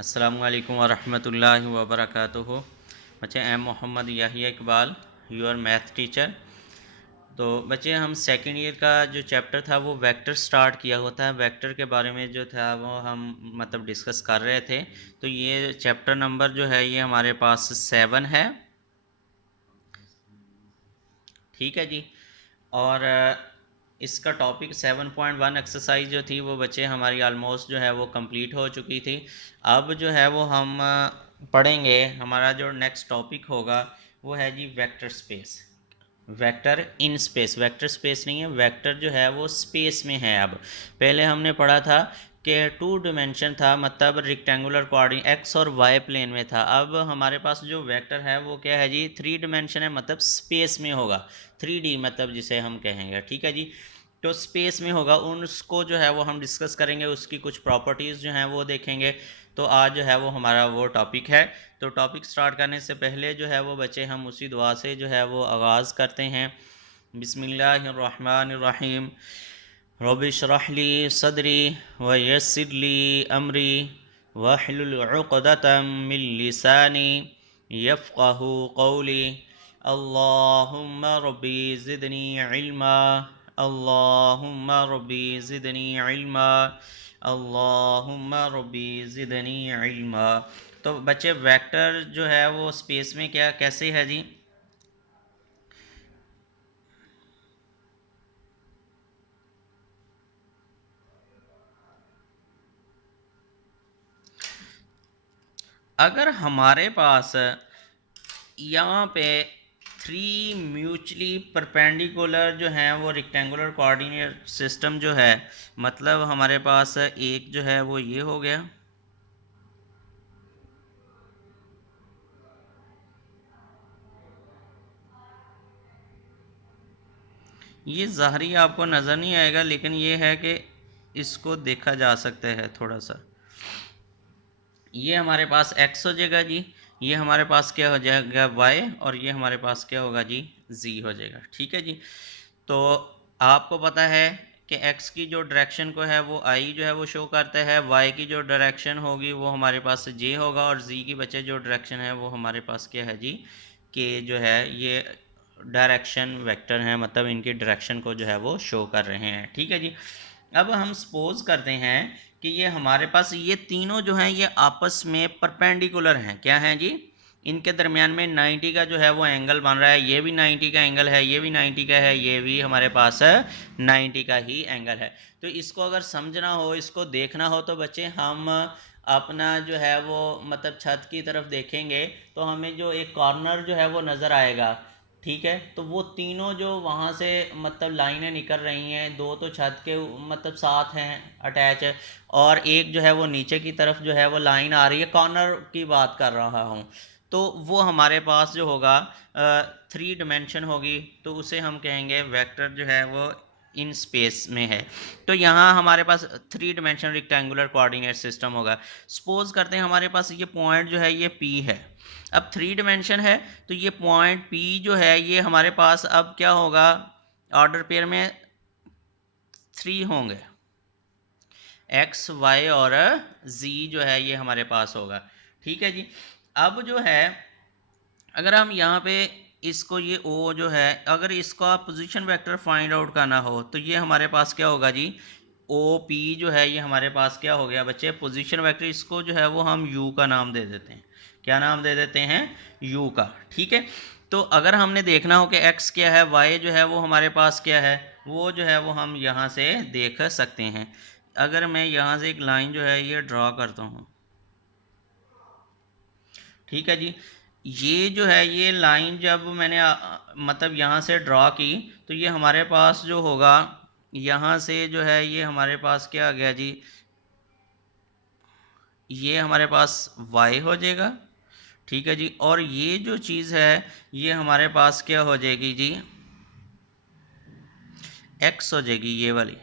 अस्सलामुअलैकुम वरहमतुल्लाहि वबरकातुहू। बच्चे am Mohammad Yahiya Iqbal, your math teacher. तो बच्चे हम सेकेंड ईयर का जो चैप्टर था वो वेक्टर स्टार्ट किया होता है। वेक्टर के बारे में जो था वो हम डिस्कस कर रहे थे। तो ये चैप्टर नंबर जो है ये हमारे पास 7 है। ठीक है जी। और इसका टॉपिक 7.1 एक्सरसाइज जो थी वो बच्चे हमारी आलमोस्ट जो है वो कंप्लीट हो चुकी थी। अब जो है वो हम पढ़ेंगे, हमारा जो नेक्स्ट टॉपिक होगा वो है जी vector space. Vector in space, vector space नहीं है, वेक्टर जो है वो स्पेस में है। अब पहले हमने पढ़ा था कि 2 डिमेंशन था, मतलब रिक्टेंगुलर कोऑर्डिनेट एक्स और वाई प्लेन में था। अब हमारे पास जो वेक्टर है वो क्या है जी, 3 डिमेंशन है, मतलब स्पेस में होगा। 3D मतलब जिसे हम कहेंगे, ठीक है जी। तो स्पेस में होगा, उसको जो है वो हम डिस्कस करेंगे, उसकी कुछ प्रॉपर्टीज़ जो हैं वो देखेंगे। तो आज जो है वो हमारा वो टॉपिक है। तो टॉपिक स्टार्ट करने से पहले जो है वो बच्चे हम उसी दुआ से जो है वो आगाज़ करते हैं। बिस्मिल्लाहिर्रहमानिर्रहीम। रब्बि इश्रह ली सदरी व यस्सिर ली अमरी वहलुल उक़दतम मिन लिसानी यफ़क़हू क़ौली। अल्लाहुम्मा रब्बी ज़िदनी इल्मा, अल्लाहुम्मा रब्बी ज़िदनी इल्मा, अल्लाहुम्मा रब्बी ज़िदनी इल्मा। तो बच्चे वेक्टर जो है वो स्पेस में क्या कैसे है जी। अगर हमारे पास यहाँ पे 3 म्यूचुअली परपेंडिकुलर जो हैं वो रेक्टेंगुलर कोऑर्डिनेट सिस्टम जो है, मतलब हमारे पास एक जो है वो ये हो गया, ये ज़ाहरी आपको नज़र नहीं आएगा, लेकिन ये है कि इसको देखा जा सकता है थोड़ा सा। ये हमारे पास x हो जाएगा जी, ये हमारे पास क्या हो जाएगा y, और ये हमारे पास क्या होगा जी z हो जाएगा। ठीक है जी। तो आपको पता है कि x की जो डायरेक्शन को है वो i जो है वो शो करता है, y की जो डायरेक्शन होगी वो हमारे पास j होगा, और z की बचे जो डायरेक्शन है वो हमारे पास क्या है जी k जो है। ये डायरेक्शन वेक्टर हैं, मतलब इनकी डायरेक्शन को जो है वो शो कर रहे हैं। ठीक है जी। अब हम सपोज करते हैं कि ये हमारे पास ये तीनों जो हैं ये आपस में परपेंडिकुलर हैं। क्या हैं जी, इनके दरमियान में 90 का जो है वो एंगल बन रहा है, ये भी 90 का एंगल है, ये भी 90 का है, ये भी हमारे पास 90 का ही एंगल है। तो इसको अगर समझना हो, इसको देखना हो, तो बच्चे हम अपना जो है वो छत की तरफ देखेंगे तो हमें जो एक कॉर्नर जो है वो नज़र आएगा। ठीक है, तो वो तीनों जो वहाँ से लाइनें निकल रही हैं, दो तो छत के साथ हैं अटैच है, और एक जो है वो नीचे की तरफ जो है वो लाइन आ रही है, कॉर्नर की बात कर रहा हूँ। तो वो हमारे पास जो होगा 3 डिमेंशन होगी, तो उसे हम कहेंगे वेक्टर जो है वो इन स्पेस में है। तो यहाँ हमारे पास 3 डिमेंशन रेक्टेंगुलर कोऑर्डिनेट सिस्टम होगा। सपोज करते हैं हमारे पास ये पॉइंट जो है ये P है। अब 3 डिमेंशन है तो ये पॉइंट P जो है ये हमारे पास अब क्या होगा, ऑर्डर पेयर में 3 होंगे, एक्स वाई और z जो है ये हमारे पास होगा। ठीक है जी। अब जो है अगर हम यहाँ पे इसको ये O जो है, अगर इसका पोजीशन वेक्टर फाइंड आउट करना हो तो ये हमारे पास क्या होगा जी, OP जो है ये हमारे पास क्या हो गया बच्चे, पोजीशन वेक्टर। इसको जो है वो हम U का नाम दे देते हैं। क्या नाम दे देते हैं, U का। ठीक है। तो अगर हमने देखना हो कि X क्या है, Y जो है वो हमारे पास क्या है, वो जो है वो हम यहाँ से देख सकते हैं। अगर मैं यहाँ से एक लाइन जो है ये ड्रॉ करता हूँ, ठीक है जी। ये जो है ये लाइन जब मैंने यहाँ से ड्रॉ की तो ये हमारे पास जो होगा, यहाँ से जो है ये हमारे पास क्या आ गया जी, ये हमारे पास y हो जाएगा। ठीक है जी। और ये जो चीज़ है ये हमारे पास क्या हो जाएगी जी, x हो जाएगी ये वाली।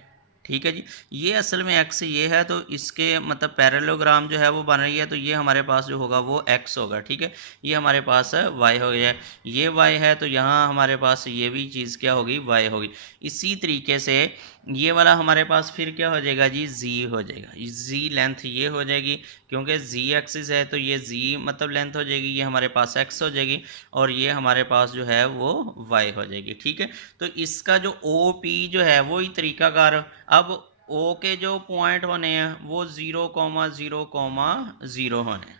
ठीक है जी। ये असल में x ये है, तो इसके पैरेललोग्राम जो है वो बन रही है, तो ये हमारे पास जो होगा वो x होगा। ठीक है। ये हमारे पास y हो गया, ये y है, तो यहाँ हमारे पास ये भी चीज़ क्या होगी, y होगी। इसी तरीके से ये वाला हमारे पास फिर क्या हो जाएगा जी, z हो जाएगा। z लेंथ ये हो जाएगी, क्योंकि z एक्सिस है तो ये z मतलब लेंथ हो जाएगी, ये हमारे पास x हो जाएगी और ये हमारे पास जो है वो y हो जाएगी। ठीक है, तो इसका जो ओ पी जो है वही तरीकाकार। अब ओ के जो पॉइंट होने हैं वो 0,0,0 होने हैं।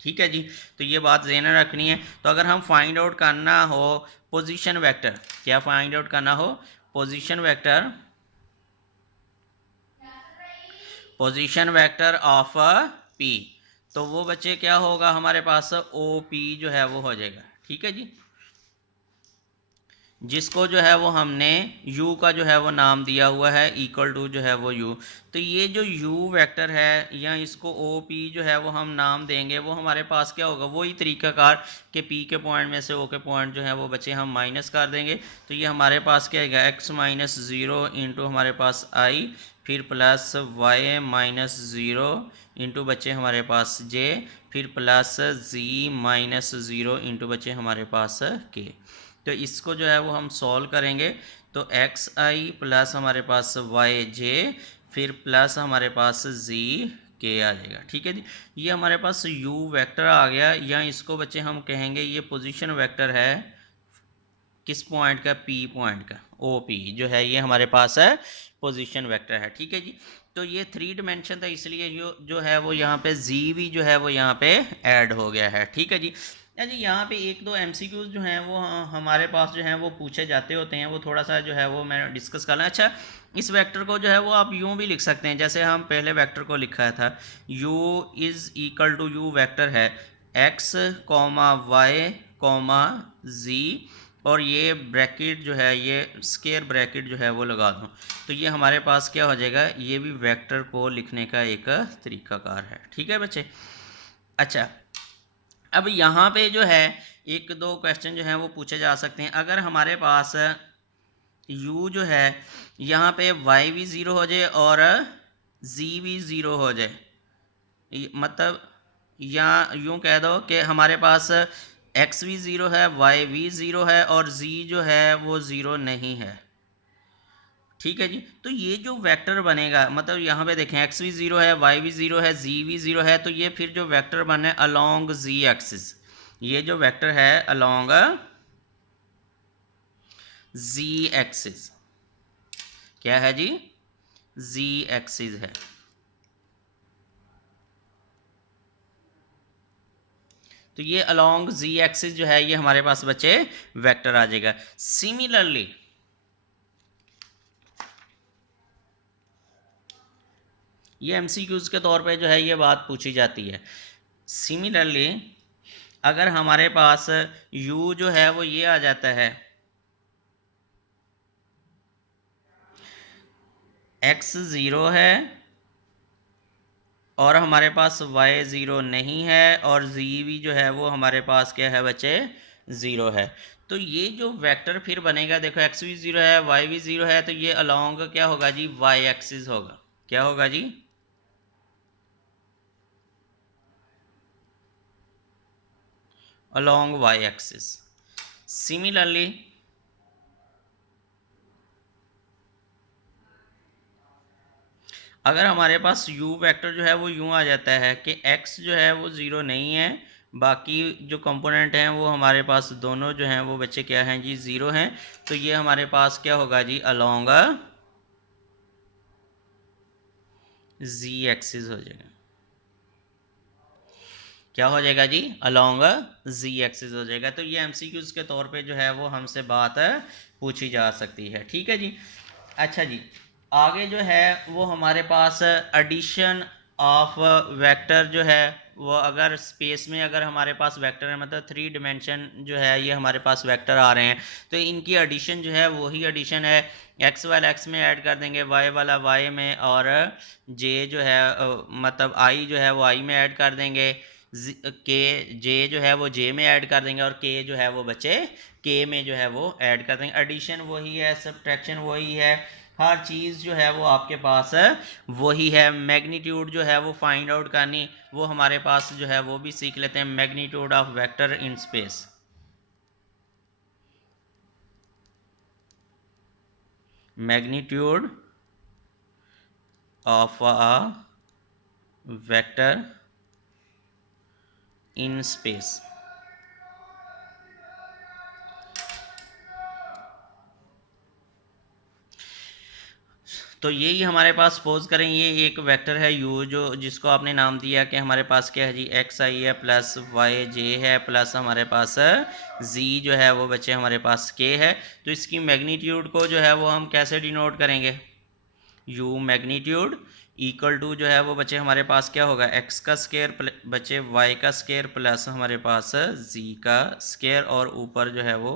ठीक है जी, तो ये बात ज़हन में रखनी है। तो अगर हम फाइंड आउट करना हो पोजीशन वेक्टर, क्या फाइंड आउट करना हो position vector, position vector of P, तो वो बच्चे क्या होगा हमारे पास ओ पी जो है वो हो जाएगा। ठीक है जी, जिसको जो है वो हमने u का जो है वो नाम दिया हुआ है इक्वल टू जो है वो u। तो ये जो u वेक्टर है या इसको ओ पी जो है वो हम नाम देंगे, वो हमारे पास क्या होगा, वही तरीकाकार कि p के पॉइंट में से o के पॉइंट जो है वो बच्चे हम माइनस कर देंगे। तो ये हमारे पास क्या आएगा, x माइनस ज़ीरो इंटू हमारे पास i, फिर plus y minus zero into बच्चे हमारे पास j, फिर plus z minus zero into बच्चे हमारे पास k। तो इसको जो है वो हम सॉल्व करेंगे तो एक्स आई प्लस हमारे पास वाई जे, फिर प्लस हमारे पास जी के आ जाएगा। ठीक है जी, ये हमारे पास यू वेक्टर आ गया, या इसको बच्चे हम कहेंगे ये पोजीशन वेक्टर है किस पॉइंट का, पी पॉइंट का। ओ पी जो है ये हमारे पास है पोजीशन वेक्टर है। ठीक है जी, तो ये 3 डिमेंशन था, इसलिए जो है वो यहाँ पे जी भी जो है वो यहाँ पे ऐड हो गया है। ठीक है जी, जी यहाँ पे एक दो एमसीक्यूज जो हैं वो हमारे पास जो हैं वो पूछे जाते होते हैं, वो थोड़ा सा जो है वो मैं डिस्कस कर लें। अच्छा, इस वेक्टर को जो है वो आप यूँ भी लिख सकते हैं, जैसे हम पहले वेक्टर को लिखा था u is equal to u vector है x comma y comma z, और ये ब्रैकेट जो है ये स्क्वायर ब्रैकेट जो है वो लगा दूँ, तो ये हमारे पास क्या हो जाएगा, ये भी वेक्टर को लिखने का एक तरीकाकार है। ठीक है बच्चे, अच्छा अब यहाँ पे जो है एक दो क्वेश्चन जो हैं वो पूछे जा सकते हैं। अगर हमारे पास u जो है यहाँ पे y भी ज़ीरो हो जाए और z भी ज़ीरो हो जाए, मतलब या यूँ कह दो कि हमारे पास x भी ज़ीरो है, y भी ज़ीरो है और z जो है वो ज़ीरो नहीं है। ठीक है जी, तो ये जो वेक्टर बनेगा, मतलब यहाँ पे देखें x भी ज़ीरो है, y भी ज़ीरो है, z भी ज़ीरो है, तो ये फिर जो वेक्टर बने अलोंग z एक्सिस, ये जो वेक्टर है अलोंग z एक्सिस, क्या है जी, z एक्सिस है। तो ये अलोंग z एक्सिस जो है ये हमारे पास बचे वेक्टर आ जाएगा। सिमिलरली ये एमसीक्यूज के तौर पे जो है ये बात पूछी जाती है। सिमिलरली अगर हमारे पास u जो है वो ये आ जाता है, x ज़ीरो है और हमारे पास y ज़ीरो नहीं है और z भी जो है वो हमारे पास क्या है बच्चे, ज़ीरो है, तो ये जो वेक्टर फिर बनेगा, देखो x भी ज़ीरो है, y भी ज़ीरो है, तो ये अलोंग क्या होगा जी, y एक्सिस होगा। क्या होगा जी, अलोंग y एक्सिस। सिमिलरली अगर हमारे पास u वेक्टर जो है वो यूँ आ जाता है कि x जो है वो ज़ीरो नहीं है, बाकी जो कंपोनेंट हैं वो हमारे पास दोनों जो हैं वो बच्चे क्या हैं जी, ज़ीरो हैं, तो ये हमारे पास क्या होगा जी, अलोंग z एक्सिस हो जाएगा। क्या हो जाएगा जी, अलोंग z एक्सिस हो जाएगा। तो ये एमसीक्यूज के तौर पे जो है वो हमसे बात पूछी जा सकती है। ठीक है जी, अच्छा जी आगे जो है वो हमारे पास एडिशन ऑफ वेक्टर जो है वो, अगर स्पेस में अगर हमारे पास वेक्टर है, मतलब 3 डिमेंशन जो है ये हमारे पास वेक्टर आ रहे हैं, तो इनकी एडिशन जो है वही एडिशन है, एक्स वाला एक्स में ऐड कर देंगे, वाई वाला वाई में, और जे जो है मतलब आई जो है वो आई में ऐड कर देंगे, के जे जो है वो जे में ऐड कर देंगे, और के जो है वो बचे के में जो है वो ऐड कर देंगे। एडिशन वही है, सब्ट्रैक्शन वही है, हर चीज़ जो है वो आपके पास वही है। मैग्नीट्यूड जो है वो फाइंड आउट करनी, वो हमारे पास जो है वो भी सीख लेते हैं, magnitude of vector in space. Magnitude of a vector in space. तो यही हमारे पास सपोज करें ये एक वेक्टर है u, जो जिसको आपने नाम दिया कि हमारे पास क्या है जी, एक्स आई है प्लस वाई जे है प्लस हमारे पास z जो है वो बच्चे हमारे पास k है। तो इसकी मैग्नीट्यूड को जो है वो हम कैसे डिनोट करेंगे, u मैग्नीट्यूड इक्वल टू जो है वो बच्चे हमारे पास क्या होगा, x का स्केयर बच्चे y का स्केयर प्लस हमारे पास z का स्केयर और ऊपर जो है वो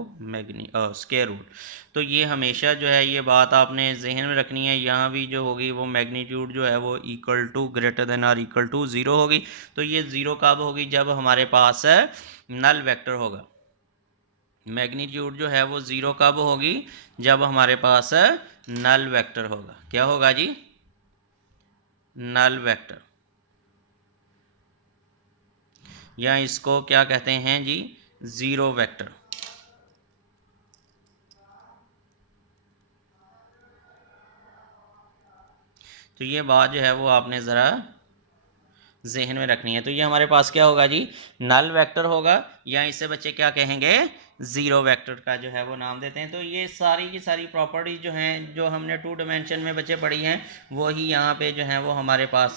स्केयर रूट। तो ये हमेशा जो है ये बात आपने जहन में रखनी है, यहाँ भी जो होगी वो मैग्नीट्यूड जो है वो इक्वल टू ग्रेटर देन और इक्वल टू ज़ीरो होगी। तो ये ज़ीरो कब होगी, जब हमारे पास नल वेक्टर होगा। मैग्नीट्यूड जो है वो ज़ीरो कब होगी, जब हमारे पास नल वेक्टर होगा। क्या होगा जी, नल वेक्टर, या इसको क्या कहते हैं जी, ज़ीरो वेक्टर। तो ये बात जो है वो आपने ज़रा जहन में रखनी है। तो ये हमारे पास क्या होगा जी, नल वेक्टर होगा, या इसे बच्चे क्या कहेंगे, ज़ीरो वेक्टर का जो है वो नाम देते हैं। तो ये सारी की सारी प्रॉपर्टीज जो हैं जो हमने 2 डायमेंशन में बच्चे पढ़ी हैं, वो ही यहाँ पे जो है वो हमारे पास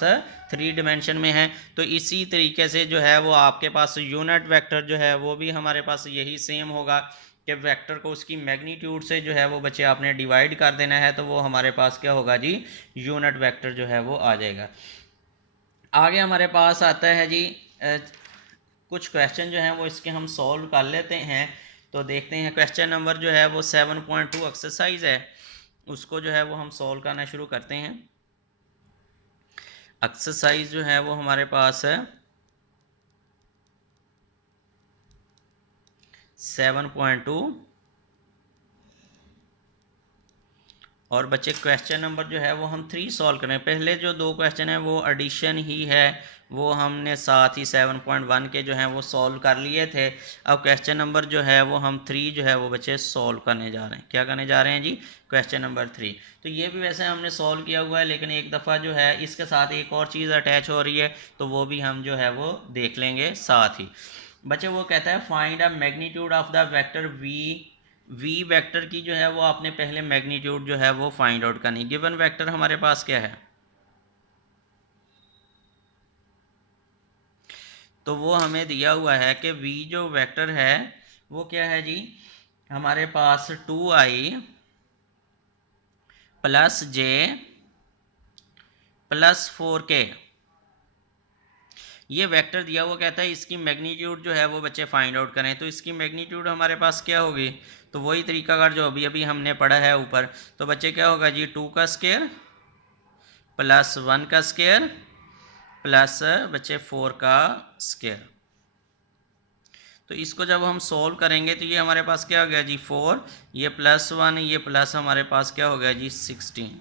3 डायमेंशन में है। तो इसी तरीके से जो है वो आपके पास यूनिट वेक्टर जो है वो भी हमारे पास यही सेम होगा कि वेक्टर को उसकी मैग्नीट्यूड से जो है वो बच्चे आपने डिवाइड कर देना है, तो वो हमारे पास क्या होगा जी, यूनिट वेक्टर जो है वो आ जाएगा। आगे हमारे पास आता है जी कुछ क्वेश्चन जो हैं वो इसके हम सॉल्व कर लेते हैं। तो देखते हैं क्वेश्चन नंबर जो है वो 7.2 एक्सरसाइज है, उसको जो है वो हम सॉल्व करना शुरू करते हैं। एक्सरसाइज जो है वो हमारे पास है 7.2, और बच्चे क्वेश्चन नंबर जो है वो हम 3 सॉल्व करें। पहले जो 2 क्वेश्चन है वो एडिशन ही है, वो हमने साथ ही 7.1 के जो हैं वो सॉल्व कर लिए थे। अब क्वेश्चन नंबर जो है वो हम 3 जो है वो बच्चे सॉल्व करने जा रहे हैं। क्या करने जा रहे हैं जी, क्वेश्चन नंबर 3। तो ये भी वैसे हमने सॉल्व किया हुआ है, लेकिन एक दफ़ा जो है इसके साथ एक और चीज़ अटैच हो रही है, तो वो भी हम जो है वो देख लेंगे साथ ही। बच्चे वो कहता है find a magnitude of the vector v vector की जो है वो आपने पहले मैग्नीट्यूड जो है वो फाइंड आउट करनी। गिवन वेक्टर हमारे पास क्या है, तो वो हमें दिया हुआ है कि v जो वेक्टर है वो क्या है जी, हमारे पास 2i plus j plus 4k ये वेक्टर दिया हुआ, कहता है इसकी मैग्नीट्यूड जो है वो बच्चे फाइंड आउट करें। तो इसकी मैग्नीट्यूड हमारे पास क्या होगी, तो वही तरीकाकार जो अभी अभी हमने पढ़ा है ऊपर। तो बच्चे क्या होगा जी, 2 का स्क्वायर प्लस 1 का स्क्वायर प्लस बच्चे 4 का स्क्वायर। तो इसको जब हम सोल्व करेंगे तो ये हमारे पास क्या हो गया जी 4, ये प्लस 1, ये प्लस हमारे पास क्या हो गया जी 16।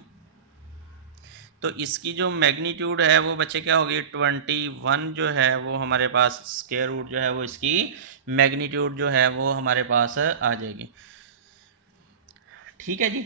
तो इसकी जो मैग्नीट्यूड है वो बच्चे क्या होगी 21 जो है वो हमारे पास स्क्वायर रूट जो है वो इसकी मैग्नीट्यूड जो है वो हमारे पास आ जाएगी। ठीक है जी,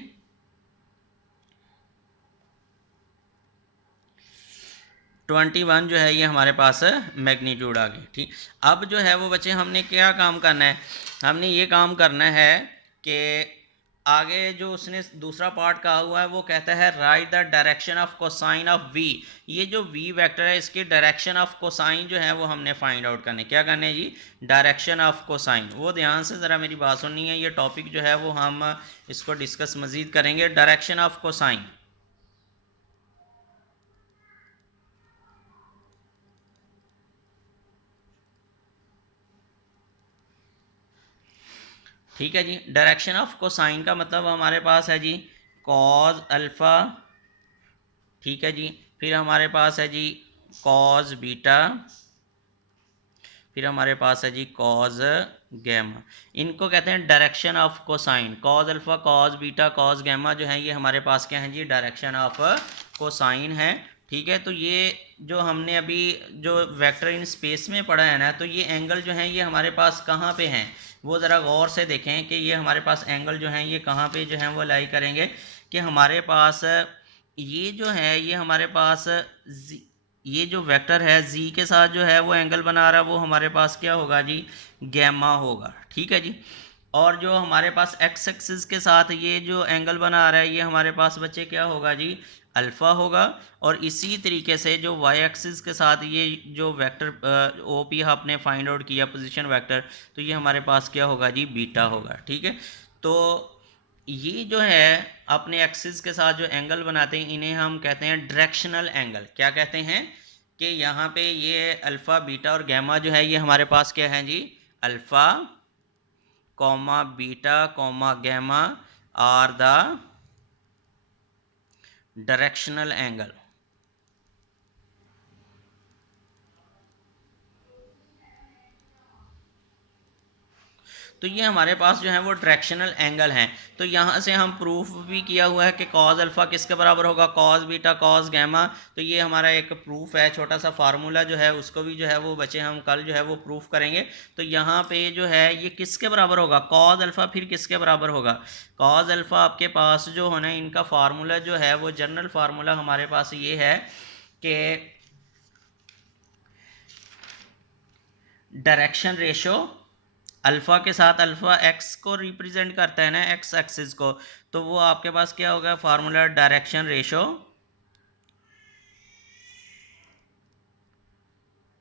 ट्वेंटी वन जो है ये हमारे पास मैग्नीट्यूड आ गई। ठीक, अब जो है वो बच्चे हमने क्या काम करना है, हमने ये काम करना है कि आगे जो उसने दूसरा पार्ट कहा हुआ है वो कहता है right the direction of cosine of v। ये जो v वेक्टर है इसकी डायरेक्शन ऑफ कोसाइन जो है वो हमने फाइंड आउट करने। क्या करना है जी, डायरेक्शन ऑफ कोसाइन। वो ध्यान से ज़रा मेरी बात सुननी है, ये टॉपिक जो है वो हम इसको डिस्कस मज़ीद करेंगे। डायरेक्शन ऑफ कोसाइन, ठीक है जी। डायरेक्शन ऑफ कोसाइन का मतलब हमारे पास है जी कॉज अल्फ़ा, ठीक है जी। फिर हमारे पास है जी कॉज बीटा, फिर हमारे पास है जी कॉज गैमा। इनको कहते हैं direction of cosine. Cos alpha, cos beta, cos gamma जो है ये हमारे पास क्या है जी, डायरेक्शन ऑफ कोसाइन है। ठीक है, तो ये जो हमने अभी जो वेक्टर इन स्पेस में पढ़ा है ना, तो ये एंगल जो है ये हमारे पास कहाँ पे हैं, वो ज़रा गौर से देखें कि ये हमारे पास एंगल जो हैं ये कहाँ पे जो हैं वो लाई करेंगे कि हमारे पास ये जो है ये हमारे पास ये जो वेक्टर है z के साथ जो है वो एंगल बना रहा है, वो हमारे पास क्या होगा जी, गैमा होगा। ठीक है जी। और जो हमारे पास x एक्सिस के साथ ये जो एंगल बना रहा है ये हमारे पास बच्चे क्या होगा जी, अल्फ़ा होगा। और इसी तरीके से जो y एक्सिस के साथ ये जो वेक्टर ओ पी आपने फाइंड आउट किया पोजीशन वेक्टर, तो ये हमारे पास क्या होगा जी, बीटा होगा। ठीक है। तो ये जो है अपने एक्सिस के साथ जो एंगल बनाते हैं इन्हें हम कहते हैं डायरेक्शनल एंगल। क्या कहते हैं कि यहाँ पे ये अल्फ़ा बीटा और गैमा जो है ये हमारे पास क्या है जी, alpha comma beta comma gamma are the directional angle. तो ये हमारे पास जो है वो डायरेक्शनल एंगल हैं। तो यहाँ से हम प्रूफ भी किया हुआ है कि कॉज अल्फ़ा किसके बराबर होगा, कॉज बीटा कॉज गैमा। तो ये हमारा एक प्रूफ है, छोटा सा फार्मूला जो है उसको भी जो है वो बच्चे हम कल जो है वो प्रूफ करेंगे। तो यहाँ पे जो है ये किसके बराबर होगा, कॉज अल्फ़ा, फिर किसके बराबर होगा, कॉज अल्फ़ा। आपके पास जो होना इनका फार्मूला जो है वो जनरल फार्मूला हमारे पास ये है कि डायरेक्शन रेशो अल्फ़ा के साथ अल्फ़ा एक्स को रिप्रेजेंट करता है ना, एक्स एक्सिस को, तो वो आपके पास क्या होगा फार्मूला,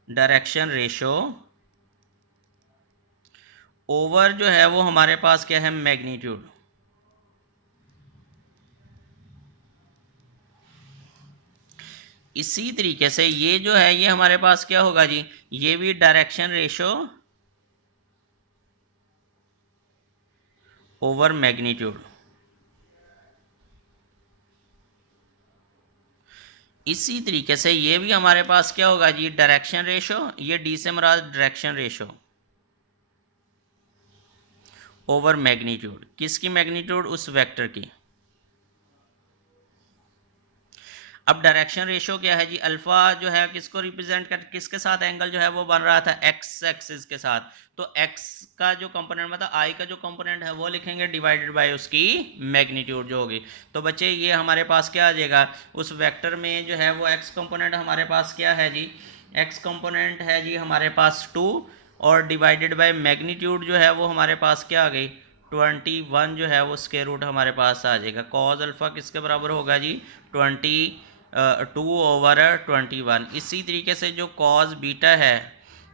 डायरेक्शन रेशो ओवर जो है वो हमारे पास क्या है, मैग्नीट्यूड। इसी तरीके से ये जो है ये हमारे पास क्या होगा जी, ये भी डायरेक्शन रेशो ओवर मैग्नीट्यूड। इसी तरीके से ये भी हमारे पास क्या होगा जी, डायरेक्शन रेशो, ये डी से मराद डायरेक्शन रेशो ओवर मैग्नीट्यूड। किसकी मैग्नीट्यूड, उस वेक्टर की। अब डायरेक्शन रेशियो क्या है जी, अल्फा जो है किसको रिप्रेजेंट कर, किसके साथ एंगल जो है वो बन रहा था, एक्स एक्सिस के साथ। तो एक्स का जो कंपोनेंट मतलब आई का जो कंपोनेंट है वो लिखेंगे डिवाइडेड बाय उसकी मैग्नीट्यूड जो होगी। तो बच्चे ये हमारे पास क्या आ जाएगा, उस वेक्टर में जो है वो एक्स कंपोनेंट हमारे पास क्या है जी, एक्स कंपोनेंट है जी हमारे पास 2, और डिवाइडेड बाय मैग्नीट्यूड जो है वो हमारे पास क्या आ गई, 21 जो है वो स्क्वायर रूट हमारे पास आ जाएगा। कॉज अल्फ़ा किसके बराबर होगा जी, 2/21। इसी तरीके से जो कॉज बीटा है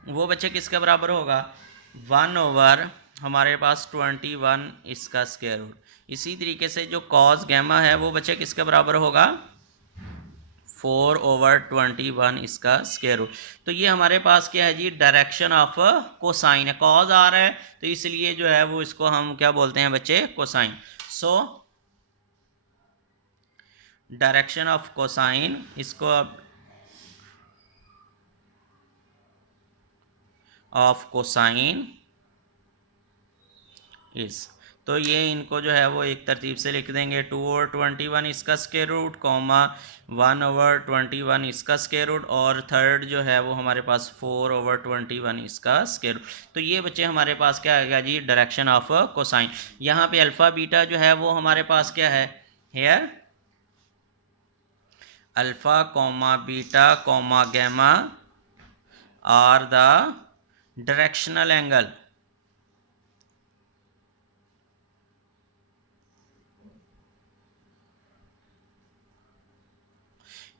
वो बच्चे किसके बराबर होगा, 1/, हमारे पास 21 इसका स्क्वायर रूट। इसी तरीके से जो कॉज गैमा है वो बच्चे किसके बराबर होगा, 4/21 इसका स्क्वायर रूट। तो ये हमारे पास क्या है जी, डायरेक्शन ऑफ कोसाइन है। कॉज आ रहा है तो इसलिए जो है वो इसको हम क्या बोलते हैं बच्चे, cosine. So direction of cosine, इसको ऑफ कोसाइन इस, तो ये इनको जो है वो एक तरतीब से लिख देंगे, 2/21 इसका स्क्वायर रूट कॉमा 1/21 इसका स्क्वायर रूट, और थर्ड जो है वो हमारे पास 4/21 इसका स्क्वायर रूट। तो ये बच्चे हमारे पास क्या आएगा जी, डायरेक्शन ऑफ कोसाइन। यहाँ पे अल्फ़ा बीटा जो है वो हमारे पास क्या है, here alpha comma beta comma gamma are the directional angle.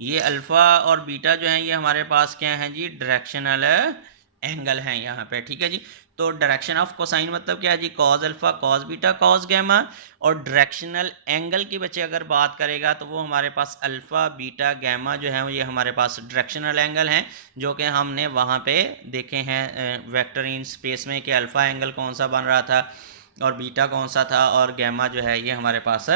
ये अल्फ़ा और बीटा जो है ये हमारे पास क्या है जी, डायरेक्शनल एंगल हैं यहाँ पे। ठीक है जी। तो डायरेक्शन ऑफ कोसाइन मतलब क्या है जी, cos alpha cos beta cos gamma. और डायरेक्शनल एंगल की बच्चे अगर बात करेगा तो वो हमारे पास अल्फ़ा बीटा गैमा जो है ये हमारे पास डायरेक्शनल एंगल हैं, जो कि हमने वहाँ पे देखे हैं वेक्टर इन स्पेस में कि अल्फ़ा एंगल कौन सा बन रहा था और बीटा कौन सा था और गैमा जो है ये हमारे पास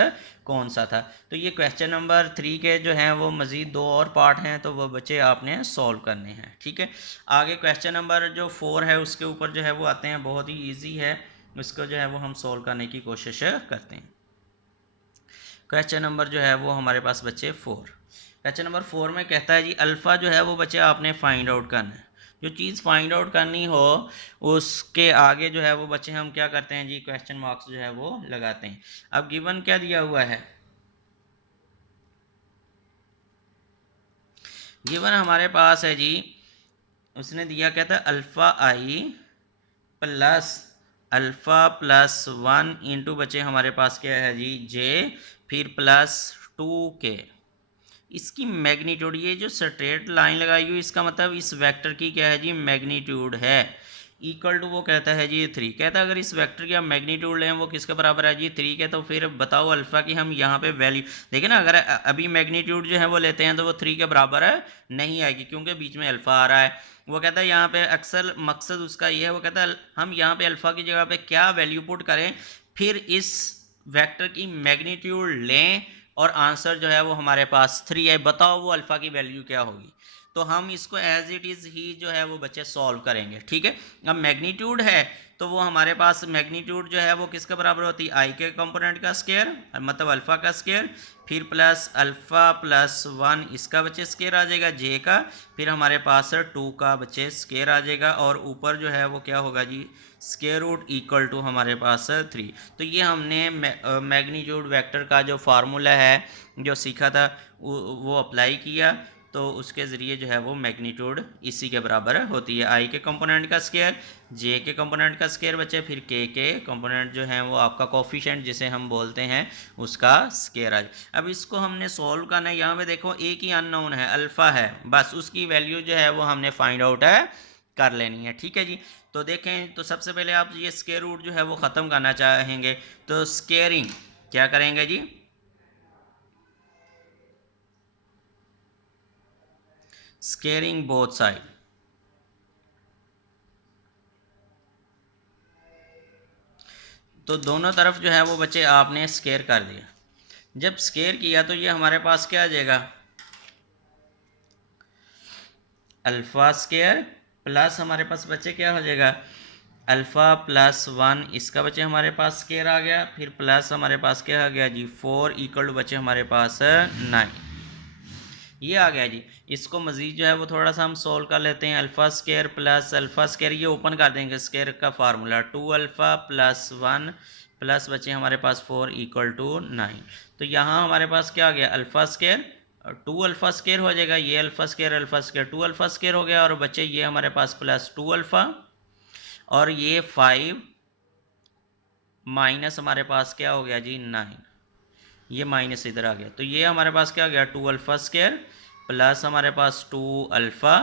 कौन सा था। तो ये क्वेश्चन नंबर 3 के जो हैं वो मज़ीद 2 और पार्ट हैं, तो वो बच्चे आपने सॉल्व करने हैं। ठीक है। आगे क्वेश्चन नंबर जो 4 है उसके ऊपर जो है वो आते हैं, बहुत ही ईजी है, उसको जो है वो हम सॉल्व करने की कोशिश करते हैं। क्वेश्चन नंबर जो है वो हमारे पास बच्चे 4, क्वेश्चन नंबर 4 में कहता है जी अल्फ़ा जो है वो बच्चे आपने फाइंड आउट करना है। जो चीज़ फाइंड आउट करनी हो उसके आगे जो है वो बच्चे हम क्या करते हैं जी, क्वेश्चन मार्क्स जो है वो लगाते हैं। अब गिवन क्या दिया हुआ है, गिवन हमारे पास है जी, उसने दिया कहता है अल्फ़ा आई प्लस अल्फ़ा प्लस 1 इंटू बचे हमारे पास क्या है जी जे, फिर प्लस 2 के। इसकी मैग्नीट्यूड, ये जो स्ट्रेट लाइन लगाई हुई इसका मतलब इस वेक्टर की क्या है जी मैग्नीट्यूड है, इक्वल टू वो कहता है जी 3। कहता है अगर इस वेक्टर की आप मैग्नीट्यूड लें वो किसके बराबर है जी 3 के, तो फिर बताओ अल्फ़ा की हम यहाँ पे वैल्यू देखिए ना, अगर अभी मैग्नीट्यूड जो है वो लेते हैं तो वो 3 के बराबर है नहीं आएगी क्योंकि बीच में अल्फ़ा आ रहा है। वो कहता है यहाँ पे अक्सर मकसद उसका ये है, वो कहता है हम यहाँ पे अल्फ़ा की जगह पे क्या वैल्यू पुट करें, फिर इस वेक्टर की मैग्नीट्यूड लें और आंसर जो है वो हमारे पास 3 है, बताओ वो अल्फ़ा की वैल्यू क्या होगी। तो हम इसको एज इट इज़ ही जो है वो बच्चे सॉल्व करेंगे, ठीक है। अब मैग्नीट्यूड है तो वो हमारे पास मैग्नीट्यूड जो है वो किसके बराबर होती है, आई के कंपोनेंट का स्क्वायर मतलब अल्फ़ा का स्क्वायर, फिर प्लस अल्फ़ा प्लस 1 इसका बच्चे स्क्वायर आ जाएगा जे का, फिर हमारे पास 2 का बच्चे स्क्वायर आ जाएगा, और ऊपर जो है वो क्या होगा जी स्क्वायर रूट इक्वल टू हमारे पास 3। तो ये हमने मैग्नीट्यूड वेक्टर का जो फार्मूला है जो सीखा था वो अप्लाई किया, तो उसके ज़रिए जो है वो मैग्नीट्यूड इसी के बराबर होती है, आई के कंपोनेंट का स्क्वायर, जे के कंपोनेंट का स्क्वायर बचे, फिर के कंपोनेंट जो है वो आपका कोफिशिएंट जिसे हम बोलते हैं उसका स्क्वायर आ जाए। अब इसको हमने सॉल्व करना है, यहाँ पे देखो एक ही अननोन है अल्फ़ा है, बस उसकी वैल्यू जो है वो हमने फाइंड आउट है कर लेनी है, ठीक है जी। तो देखें, तो सबसे पहले आप ये स्क्वायर रूट जो है वो ख़त्म करना चाहेंगे, तो स्क्वायरिंग क्या करेंगे जी, स्क्वायरिंग बोथ साइड, तो दोनों तरफ जो है वो बच्चे आपने स्क्वायर कर दिया। जब स्क्वायर किया तो ये हमारे पास क्या आ जाएगा, अल्फ़ा स्क्वायर प्लस हमारे पास बच्चे क्या हो जाएगा अल्फ़ा प्लस 1 इसका बच्चे हमारे पास स्क्वायर आ गया, फिर प्लस हमारे पास क्या आ गया जी 4 इक्वल टू बच्चे हमारे पास 9, ये आ गया जी। इसको मज़ीद जो है वो थोड़ा सा हम सोल्व कर लेते हैं, alpha square plus alpha square, ये ओपन कर देंगे स्क्वायर का फार्मूला 2 अल्फ़ा प्लस 1 प्लस बचे हमारे पास 4 इक्वल टू 9। तो यहाँ हमारे पास क्या आ गया अल्फ़ा स्क्वायर, 2 अल्फ़ा स्क्वायर हो जाएगा, ये अल्फ़ा स्क्वायर 2 अल्फ़ा स्क्वायर हो गया, और बच्चे ये हमारे पास प्लस 2 अल्फ़ा, और ये 5 माइनस हमारे पास क्या हो गया जी 9, ये माइनस इधर आ गया, तो ये हमारे पास क्या आ गया 2 अल्फ़ा स्क्वायर प्लस हमारे पास 2 अल्फ़ा,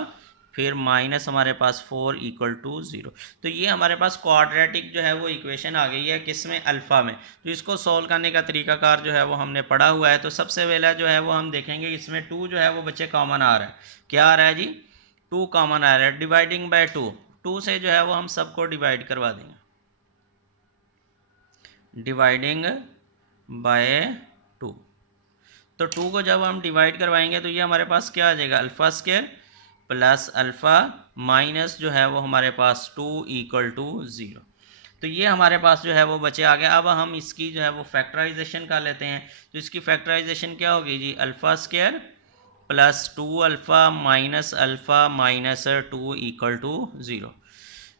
फिर माइनस हमारे पास 4 इक्वल टू 0। तो ये हमारे पास क्वाड्रेटिक जो है वो इक्वेशन आ गई है किसमें अल्फ़ा में। तो इसको सॉल्व करने का तरीकाकार जो है वो हमने पढ़ा हुआ है। तो सबसे पहला जो है वो हम देखेंगे इसमें 2 जो है वो बच्चे कॉमन आ रहा है, क्या आ रहा है जी 2 कॉमन आ रहा है, डिवाइडिंग बाय 2 से जो है वो हम सबको डिवाइड करवा देंगे, डिवाइडिंग बाय 2। तो 2 को जब हम डिवाइड करवाएंगे तो ये हमारे पास क्या आ जाएगा alpha square plus alpha minus जो है वो हमारे पास 2 इक्वल टू 0। तो ये हमारे पास जो है वो बचे आ गया। अब हम इसकी जो है वो फैक्टराइजेशन कर लेते हैं। तो इसकी फैक्टराइजेशन क्या होगी जी alpha square plus 2 alpha minus 2 equal to 0।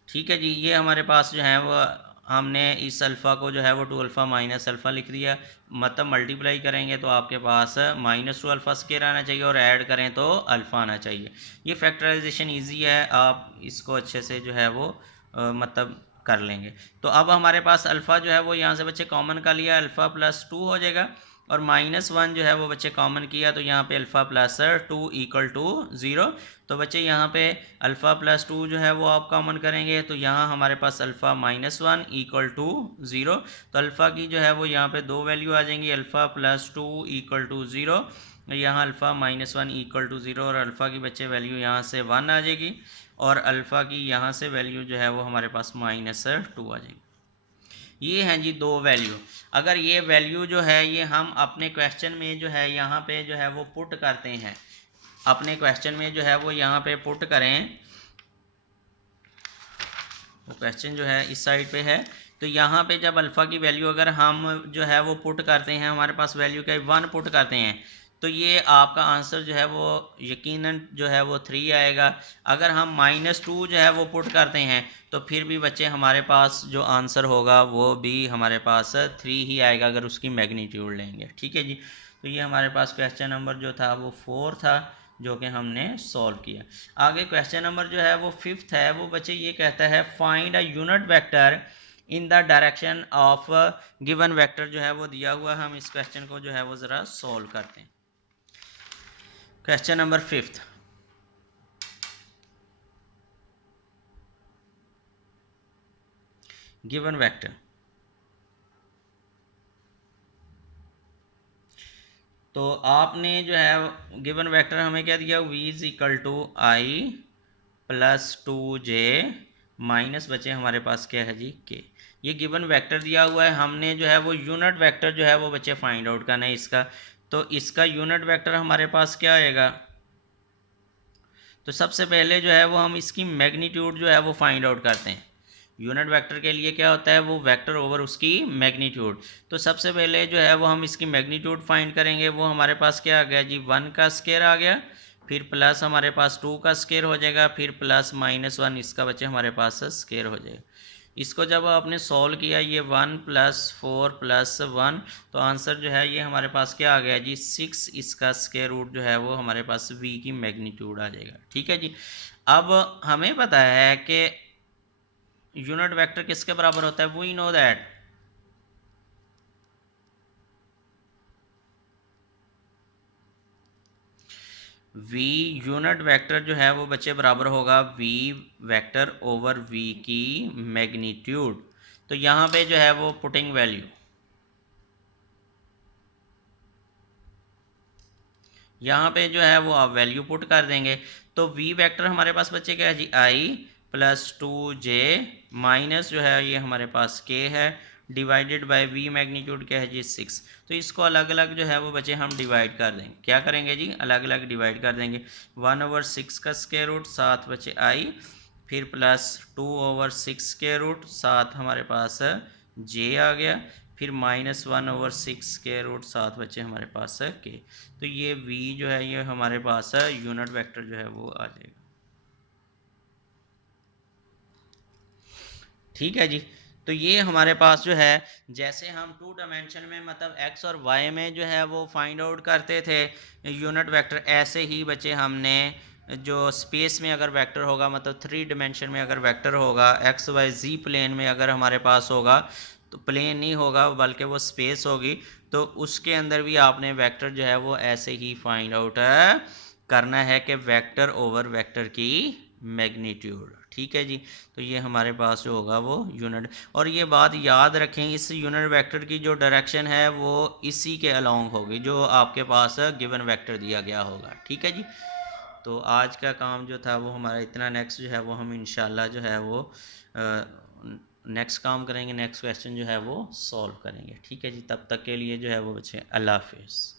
ठीक है जी, ये हमारे पास जो है वो हमने इस अल्फ़ा को जो है वो 2 अल्फ़ा माइनस अल्फ़ा लिख दिया, मतलब मल्टीप्लाई करेंगे तो आपके पास माइनस 2 अल्फ़ा स्क्वायर आना चाहिए और ऐड करें तो अल्फ़ा आना चाहिए। ये फैक्टराइजेशन इजी है, आप इसको अच्छे से जो है वो मतलब कर लेंगे। तो अब हमारे पास अल्फ़ा जो है वो यहाँ से बच्चे कॉमन का लिया, अल्फ़ा प्लस 2 हो जाएगा, और माइनस 1 जो है वो बच्चे कॉमन किया तो यहाँ पे अल्फ़ा प्लस 2 इक्वल टू 0। तो बच्चे यहाँ पे अल्फ़ा प्लस 2 जो है वो आप कॉमन करेंगे तो यहाँ हमारे पास अल्फ़ा माइनस 1 इक्वल टू 0। तो अल्फ़ा की जो है वो यहाँ पे दो वैल्यू आ जाएंगी, अल्फ़ा प्लस 2 इक्वल टू 0, यहाँ अल्फ़ा माइनस 1 इक्वल टू 0, और अल्फ़ा की बच्चे वैल्यू यहाँ से 1 आ जाएगी, और अल्फ़ा की यहाँ से वैल्यू जो है वो हमारे पास माइनस 2 आ जाएगी। ये हैं जी दो वैल्यू। अगर ये वैल्यू जो है ये हम अपने क्वेश्चन में जो है यहाँ पे जो है वो पुट करते हैं, अपने क्वेश्चन में जो है वो यहाँ पे पुट करें, वो क्वेश्चन जो है इस साइड पे है, तो यहाँ पे जब अल्फ़ा की वैल्यू अगर हम जो है वो पुट करते हैं, हमारे पास वैल्यू का 1 पुट करते हैं, तो ये आपका आंसर जो है वो यकीनन जो है वो 3 आएगा। अगर हम -2 जो है वो पुट करते हैं तो फिर भी बच्चे हमारे पास जो आंसर होगा वो भी हमारे पास 3 ही आएगा अगर उसकी मैग्नीट्यूड लेंगे। ठीक है जी, तो ये हमारे पास क्वेश्चन नंबर जो था वो 4 था। जो कि हमने सॉल्व किया। आगे क्वेश्चन नंबर जो है वो 5th है, वो बच्चे ये कहता है find a unit vector in the direction of given vector जो है वो दिया हुआ है। हम इस क्वेश्चन को जो है वो ज़रा सॉल्व करते हैं। Question number 5th, given vector. तो आपने जो है गिवन वेक्टर हमें क्या दिया, v is equal to i plus 2j minus बचे हमारे पास क्या है जी k। ये गिवन वेक्टर दिया हुआ है, हमने जो है वो यूनिट वेक्टर जो है वो बच्चे फाइंड आउट करना है इसका। तो इसका यूनिट वेक्टर हमारे पास क्या आएगा, तो सबसे पहले जो है वो हम इसकी मैग्नीट्यूड जो है वो फाइंड आउट करते हैं। यूनिट वेक्टर के लिए क्या होता है, वो वेक्टर ओवर उसकी मैग्नीट्यूड। तो सबसे पहले जो है वो हम इसकी मैग्नीट्यूड फाइंड करेंगे। वो हमारे पास क्या आ गया जी, 1 का स्क्वायर आ गया, फिर प्लस हमारे पास 2 का स्क्वायर हो जाएगा, फिर प्लस -1 इसका बच्चे हमारे पास स्क्वायर हो जाएगा। इसको जब आपने सॉल्व किया, ये 1 + 4 + 1, तो आंसर जो है ये हमारे पास क्या आ गया जी 6। इसका स्क्वायर रूट जो है वो हमारे पास v की मैग्नीट्यूड आ जाएगा। ठीक है जी। अब हमें पता है कि यूनिट वेक्टर किसके बराबर होता है, we know that v unit vector जो है वो बच्चे बराबर होगा v वेक्टर ओवर v की मैग्नीट्यूड। तो यहाँ पे जो है वो पुटिंग वैल्यू, यहाँ पे जो है वो आप वैल्यू पुट कर देंगे। तो v वेक्टर हमारे पास बच्चे क्या है जी i प्लस 2j माइनस जो है ये हमारे पास k है, डिवाइडेड बाय v मैग्नीट्यूड क्या है जी 6। तो इसको अलग अलग जो है वो बच्चे हम डिवाइड कर देंगे। क्या करेंगे जी, अलग अलग डिवाइड कर देंगे। 1/6 का स्क्वायर रूट 7 बच्चे i, फिर प्लस 2/6 स्क्वायर रूट 7 हमारे पास j आ गया, फिर -1/6 स्क्वायर रूट 7 बच्चे हमारे पास है k। तो ये v जो है ये हमारे पास है यूनिट वेक्टर जो है वो आ जाएगा। ठीक है जी। तो ये हमारे पास जो है, जैसे हम 2 डायमेंशन में मतलब x और y में जो है वो फाइंड आउट करते थे यूनिट वेक्टर, ऐसे ही बच्चे हमने जो स्पेस में अगर वेक्टर होगा, मतलब 3 डायमेंशन में अगर वेक्टर होगा, एक्स वाई जी प्लेन में अगर हमारे पास होगा, तो प्लेन नहीं होगा बल्कि वो स्पेस होगी, तो उसके अंदर भी आपने वेक्टर जो है वो ऐसे ही फाइंड आउट करना है कि वेक्टर ओवर वेक्टर की मैग्नीट्यूड। ठीक है जी। तो ये हमारे पास जो होगा वो यूनिट, और ये बात याद रखें, इस यूनिट वेक्टर की जो डायरेक्शन है वो इसी के अलोंग होगी जो आपके पास गिवन वेक्टर दिया गया होगा। ठीक है जी। तो आज का काम जो था वो हमारा इतना। नेक्स्ट जो है वो हम इंशाल्लाह जो है वो नेक्स्ट काम करेंगे, नेक्स्ट क्वेश्चन जो है वो सॉल्व करेंगे। ठीक है जी। तब तक के लिए जो है वो बच्चे अल्लाह हाफिज़।